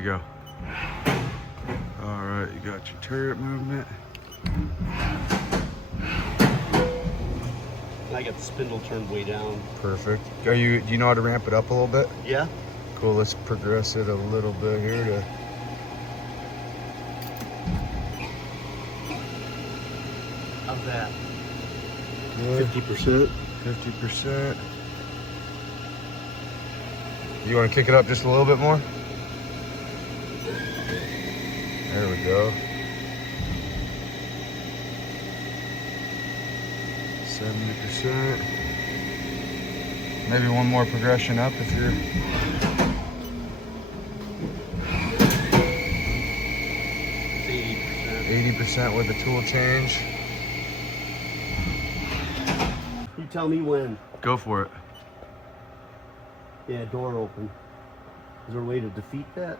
to go. All right, you got your turret movement. I got the spindle turned way down. Perfect. Do you know how to ramp it up a little bit? Yeah. Cool, let's progress it a little bit here to... How's that? Good. 50%. 50%. You want to kick it up just a little bit more? There we go. 70%. Maybe one more progression up if you're... 80% with the tool change. You tell me when. Go for it. Yeah, door open. Is there a way to defeat that?